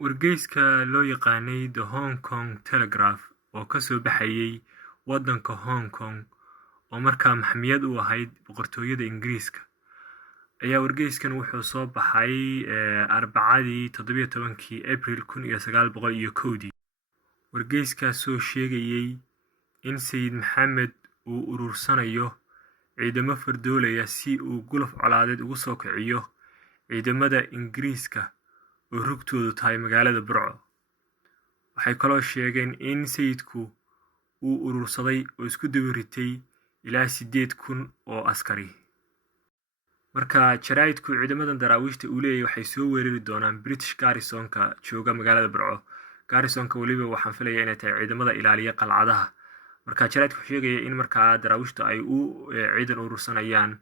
Wargeyska loo yaqaanay The Hong Kong Telegraph oo ka soo baxayay waddanka Hong Kong oo markaa maxmiyad u ahayd boqortooyada Ingiriiska ayaa wargeyskan wuxuu soo baxay Arbacadii 17kii April 1901. Wargeyskaasoo sheegayay in Sayid Maxamed uu urursanayo ciidamo fardoolaya si uu guluf colaadeed ugu soo kiciyo ciidamada Ingiriiska oo rugtoodu tahay magaalada Burco. Waxay kaloo sheegeen in sayidku uu urursaday oo isku dabaritay ilaa 8,000 oo askari. Marka jaraa'idku ciidamadan daraawiishta uu leeyahay waxay soo weerari doonaan British Garrison-ka jooga magaalada Burco. Garrison-ka waliba waxaan filayaa inay tahay ciidamada ilaaliya qalcadaha. Marka jaraa'idku sheegaya in markaa daraawiishtu ay ciidan urursanayaan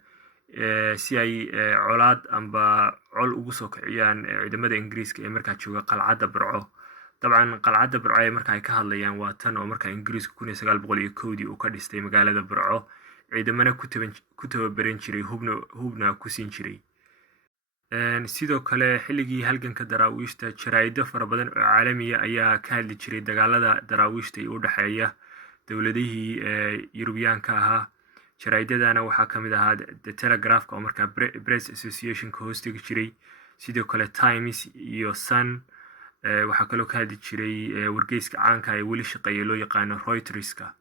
si ay colaad amba col ugu soo kiciyaan ciidamada Ingiriiska ee markaa jooga qalcadda Burco. Dabcan qalcadda Burco ay markaa ka hadlayaan waa tan oo markaa Ingiriisku 1901 uu ka dhistay magaalada Burco, ciidamana ku tababaran jiray hubna ku siin jiray. Sidoo kale xilligii halganka daraawiishta jaraa'idyo fara badan oo caalami ah ayaa ka hadli jiray dagaalada daraawiishta ee u dhaxeeya dowladihii Yurubiyaanka ahaa. Jaraa'idadana waxaa ka mid ahaa The Telegraph oo markaa Press Association-ka hoostegi jiray, sidoo kale Times iyo Sun. Waxaa kaloo ka hadli jiray wargeyska caanka ee weli shaqeeya loo yaqaano Reuters-ka.